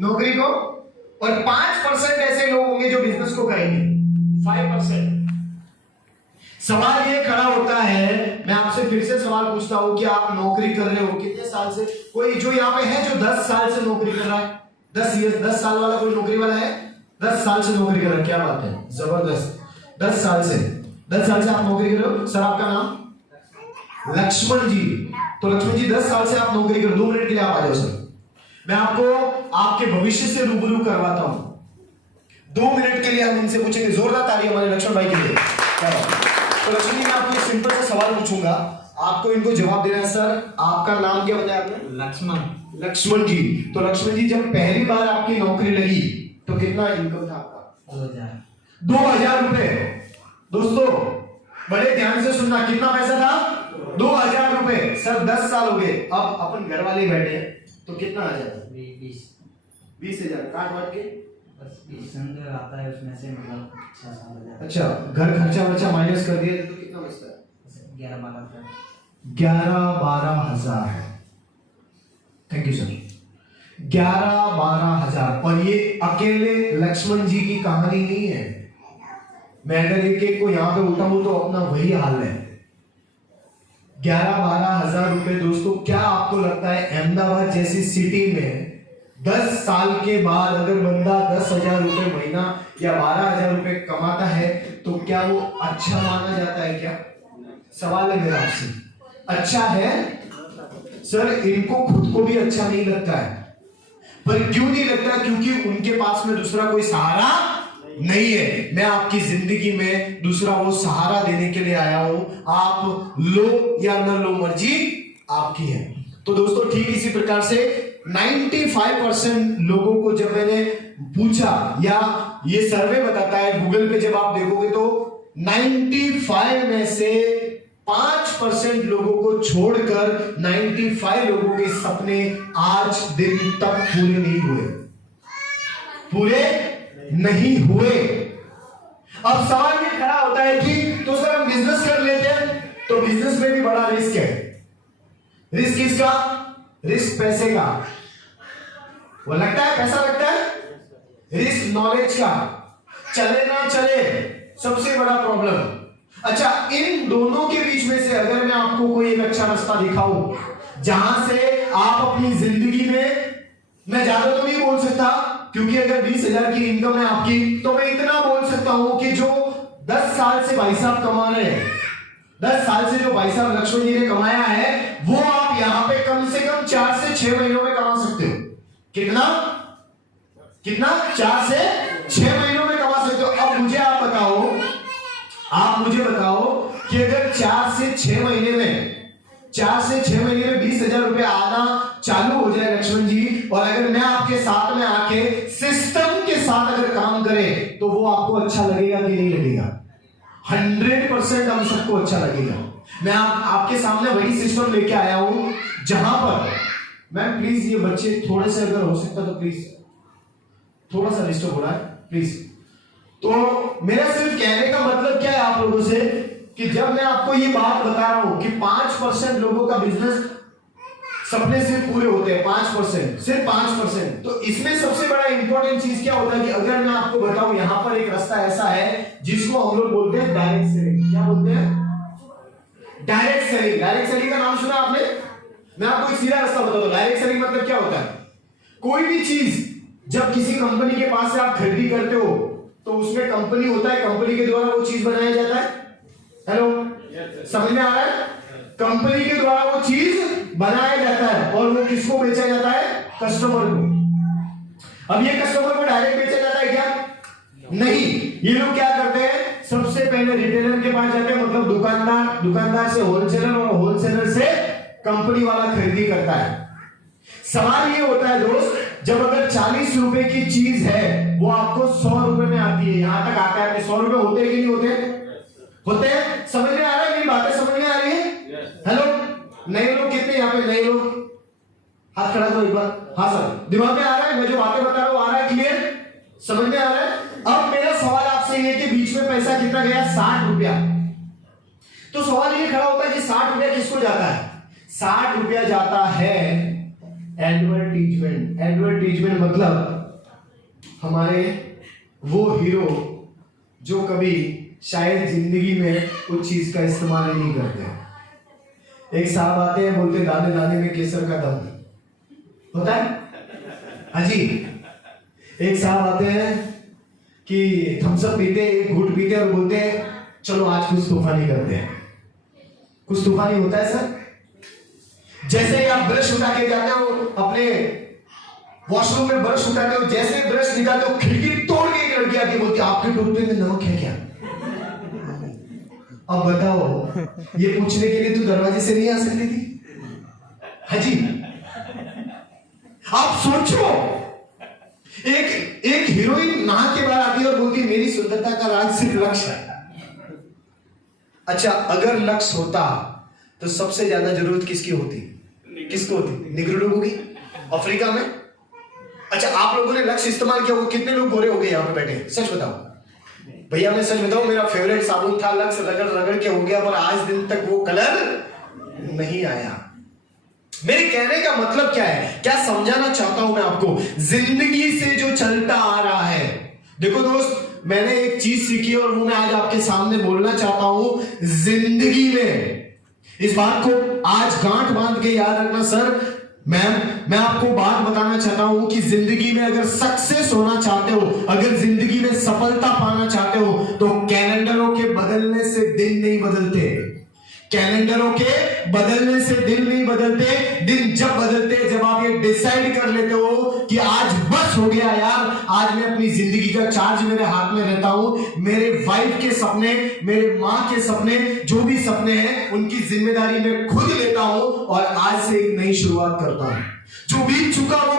नौकरी को, और 5% ऐसे लोग होंगे जो बिजनेस को करेंगे, 5%। सवाल ये खड़ा होता है, मैं आपसे फिर से सवाल पूछता हूं कि आप नौकरी कर रहे हो कितने साल से? कोई जो यहाँ पे है जो 10 साल से नौकरी कर रहा है, 10 साल वाला कोई नौकरी वाला है? 10 साल से नौकरी कर रहा है, क्या बात है, जबरदस्त। 10 साल से आप नौकरी कर रहे हो। सर आपका नाम? लक्ष्मण जी। तो लक्ष्मण जी 10 साल से आप नौकरी कर, 2 मिनट के लिए आप आ जाओ सर, मैं आपको आपके भविष्य से रूबरू करवाता हूं। 2 मिनट के लिए हम इनसे पूछेंगे, जोरदार ताली हमारे लक्ष्मण भाई के लिए। तो लक्ष्मण जी मैं आपको एक सिंपल सा सवाल पूछूंगा, आपको इनको जवाब देना है। सर आपका नाम क्या बताया आपने? लक्ष्मण जी। तो लक्ष्मण जी जब पहली बार आपकी नौकरी लगी तो कितना इनकम था आपका? 2000 रुपए। दोस्तों बड़े ध्यान से सुनना, कितना पैसा था? 2000 रुपए। सर 10 साल हो गए, अब अपन घर वाले बैठे हैं तो कितना आ जाता? 20,000 काट वाट के आता है उसमें से, मतलब 6-7 अच्छा, घर खर्चा वर्चा माइनस कर दिया तो कितना बचता है? 11-12 हजार। Thank you sir. 11-12 हजार। और ये अकेले लक्ष्मण जी की कहानी नहीं है, मैं अगर एक एक को यहां पे उठाऊं तो अपना वही हाल है। 11-12 हजार रुपए। दोस्तों क्या आपको लगता है अहमदाबाद जैसी सिटी में 10 साल के बाद अगर बंदा 10,000 रुपए महीना या 12,000 रुपए कमाता है तो क्या वो अच्छा माना जाता है? क्या सवाल है मेरा आपसे, अच्छा है? सर इनको खुद को भी अच्छा नहीं लगता है, पर क्यों नहीं लगता? क्योंकि उनके पास में दूसरा कोई सहारा नहीं है। मैं आपकी जिंदगी में दूसरा वो सहारा देने के लिए आया हूं, आप लो या न लो मर्जी आपकी है। तो दोस्तों ठीक इसी प्रकार से 95% लोगों को जब मैंने पूछा, या ये सर्वे बताता है, गूगल पे जब आप देखोगे तो 95 में से 5% लोगों को छोड़कर 95 लोगों के सपने आज दिन तक पूरे नहीं हुए। अब सवाल ये खड़ा होता है कि तो सर हम बिजनेस कर लेते हैं, तो बिजनेस में भी बड़ा रिस्क है। रिस्क किसका? रिस्क पैसे का। वो लगता है, पैसा लगता है। रिस्क नॉलेज का, चले ना चले सबसे बड़ा प्रॉब्लम। अच्छा, इन दोनों के बीच में से अगर मैं आपको कोई एक अच्छा रास्ता दिखाऊं जहां से आप अपनी जिंदगी में, मैं ज्यादा तो नहीं बोल सकता क्योंकि अगर 20,000 की इनकम है आपकी, तो मैं इतना बोल सकता हूं कि जो 10 साल से भाई साहब कमा रहे हैं, 10 साल से जो भाई साहब लक्ष्मण जी ने कमाया है, वो आप यहां पे कम से कम 4 से 6 महीनों में कमा सकते हो। कितना 4 से 6 महीनों में कमा सकते हो। अब मुझे आप बताओ कि अगर 4 से 6 महीने में 20,000 रुपए आना चालू हो जाए लक्ष्मण जी, और अगर मैं आपके साथ में आके सिस्टम के साथ अगर काम करें तो वो आपको अच्छा लगेगा कि नहीं लगेगा? 100% हम सबको अच्छा लगेगा। मैं आपके सामने वही सिस्टम लेके आया हूं जहां पर, मैम प्लीज ये बच्चे थोड़े से अगर हो सकता तो प्लीज, थोड़ा सा डिस्टर्ब हो रहा है प्लीज। तो मेरा सिर्फ कहने का मतलब क्या है आप लोगों से, कि जब मैं आपको ये बात बता रहा हूं कि 5% लोगों का बिजनेस सपने सिर्फ पूरे होते हैं, 5%, सिर्फ 5%, तो इसमें सबसे बड़ा इंपॉर्टेंट चीज क्या होता है कि अगर मैं आपको बताऊं यहां पर एक रास्ता ऐसा है जिसको हम लोग बोलते हैं डायरेक्ट सेलिंग। क्या बोलते हैं? Direct selling. डायरेक्ट सेलिंग का नाम सुना आपने? मैं आपको एक सीधा रास्ता बताता हूं। डायरेक्ट सेलिंग मतलब क्या होता है? कोई भी चीज जब किसी कंपनी के पास से आप खरीदी करते हो तो उसमें कंपनी होता है, कंपनी के द्वारा वो चीज बनाया जाता है। हेलो, समझ में आ रहा है? कंपनी के द्वारा वो चीज बनाया जाता है और वो किसको बेचा जाता है? कस्टमर को। अब ये कस्टमर को डायरेक्ट बेचा जाता है क्या? नहीं। ये लोग क्या करते हैं? सबसे पहले रिटेलर के पास जाते हैं, मतलब दुकानदार से होलसेलर, और होलसेलर से कंपनी वाला खरीदी करता है। सवाल ये होता है दोस्त, जब अगर 40 रुपए की चीज है वो आपको 100 रुपए में आती है, यहां तक आता है, 100 रुपए होते हैं कि नहीं होते हैं? समझ में आ रहा है? मेरी बातें समझ में आ रही है? हेलो, नए लोग कितने यहाँ पे? नए लोग हाथ खड़ा करो एक बार। हाँ सर, दिमाग में आ रहा है? मैं जो बातें बता रहा हूं आ रहा है? क्लियर? समझ में आ रहा है? अब मेरा सवाल आपसे ये कि बीच में पैसा कितना गया? 60 रुपया। तो सवाल ये खड़ा होता है कि 60 रुपया किसको जाता है? 60 रुपया जाता है एडवर्टीजमेंट। एडवर्टीजमेंट मतलब हमारे वो हीरो जो कभी शायद जिंदगी में उस चीज का इस्तेमाल नहीं करते। एक साहब आते हैं, बोलते दाने दाने में केसर का दम होता है। हाँ जी, एक साहब आते हैं कि थम्स अप पीते, एक घूंट पीते और बोलते हैं चलो आज कुछ तूफानी करते हैं। कुछ तूफानी होता है सर। जैसे ही आप ब्रश उठा के जाते हो, अपने वॉशरूम में ब्रश उठाते हो, जैसे ब्रश निकालते हो, खिड़की तोड़ के एक लड़की आती है, बोलती है आपके टूथपेस्ट में नमक है क्या? अब बताओ, ये पूछने के लिए तू दरवाजे से नहीं आ सकती थी? हाँ जी, आप सोचो, एक हीरोइन नहा के बाहर आती है और बोलती है मेरी सुंदरता का राज सिर्फ लक्ष्य है। अच्छा, अगर लक्ष्य होता तो सबसे ज्यादा जरूरत किसकी होती? किसको होती? निग्रो लोगों की, अफ्रीका में। अच्छा, आप लोगों ने लक्ष्य इस्तेमाल किया, वो कितने लोग गोरे हो गए यहाँ पे बैठे? सच बताओ भैया, मैं सच बताऊं, मेरा फेवरेट साबुन था लक्स, रगड़ रगड़ के हो गया, पर आज दिन तक वो कलर नहीं आया। मेरे कहने का मतलब क्या है, क्या समझाना चाहता हूं मैं आपको? जिंदगी से जो चलता आ रहा है, देखो दोस्त, मैंने एक चीज सीखी और वो मैं आज आपके सामने बोलना चाहता हूं। जिंदगी में इस बात को आज गांठ बांध के याद रखना सर। मैं आपको बात बताना चाहता हूं कि जिंदगी में अगर सक्सेस होना चाहते हो, अगर जिंदगी में सफलता पाना चाहते हो, तो कैलेंडरों के बदलने से दिन नहीं बदलते। कैलेंडरों के बदलने से दिन नहीं बदलते। दिन जब बदलते हैं जब आप ये डिसाइड कर लेते हो कि आज बस हो गया यार, आज मैं अपनी जिंदगी का चार्ज मेरे हाथ में रहता हूं। मेरे वाइफ के सपने, मेरे मां के सपने, जो भी सपने हैं उनकी जिम्मेदारी मैं खुद लेता हूं और आज से एक नई शुरुआत करता हूं। जो बीत चुका वो